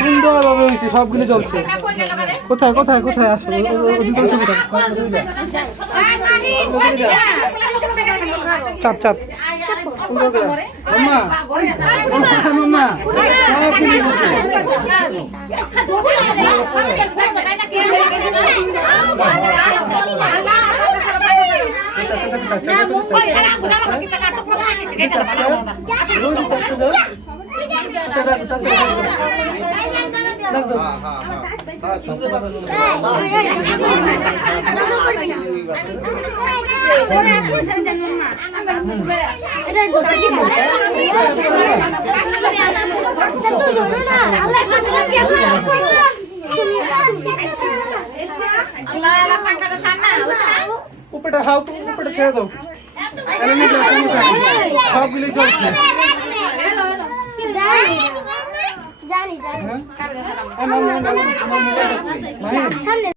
সুন্দরভাবে হয়েছে, সবগুলো জ্বলছে। কোথায় কোথায় কোথায় আসো, চাপ চাপ সুন্দর করে মাম্মা মাম্মা সবগুলো উপরটা হাও, উপরটা ছেড়ে দাও, সবগুলো চলছে। জানি জানি